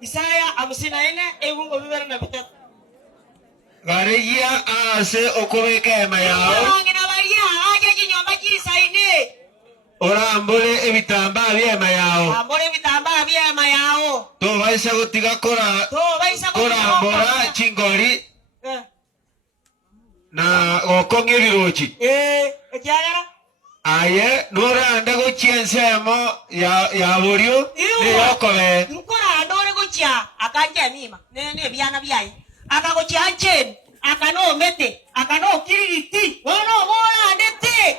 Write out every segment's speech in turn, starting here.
Isaya 54 ebungo bibere na bitatu. Gariya ase okubeka ema yao. Ngina baria aje kinyomba kirisaine. Orambole ebitamba byema yao. Ambole ebitamba byema yao. To baisa gutiga kora. To baisa korambora chingori. Na okonge birochi. Ekyagara. Aye noranda gochiensemo ya borio ne yokobe. Nkora ndore gochia akanje mima. Ne byana byai. Akagochia nchen, akano mete, akano kiririti. Wono bora ndete.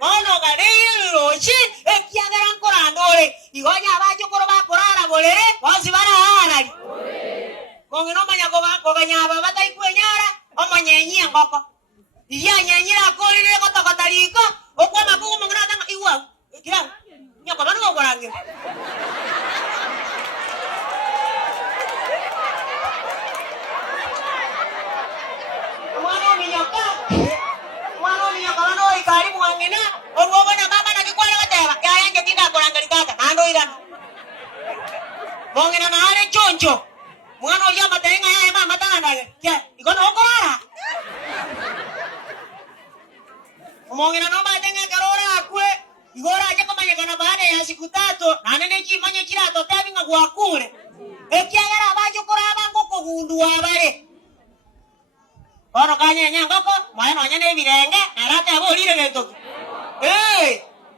Wono gareyi rochi ekyagara nkora ndore. Igonya abaje koro bakorara bolere, bosi bara harari. Kongino manyako bakoganya batai kwenyara, omanyenyi ngoko. Iya nyanyira kolire kotokotariko, okwa mabugo mangana tanga iwa. Kira. Nyako banu ngorange. Wano minyoka wano ikari mwangena, oruogo na mama na kikwala wateva. Kaya nje tinda koranga litata, nando irano. Mwangena na hale choncho. Mwana oja matenga ya mama tanda. Kya, ikono okorara. Mwangena no matenga karora akwe. Igora aje komanyekana baada ya siku 3 na nene chimanye kirato tabinga gwakure. Ekyagara abajo koraba ngoko gundu abale. Ono kanya nyangoko, mwana wanyane birenge, narate abo lire geto.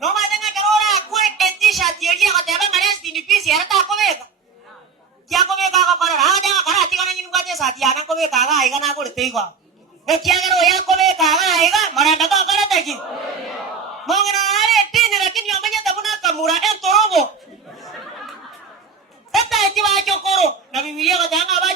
No matenga karora akwe t-shirt yegia koteba maresti ni pisi arata kobeka. Kya kobeka ko karora, haja karati kana nyinu kwate satiana kobeka ga iga na kurite igwa. Ekyagara oya kobeka ga iga maranda ko karata ki. Mongena are tini lakini yomanya tabuna kamura entorobo. Eta eti ba chokoro, na bibilia ko tanga ba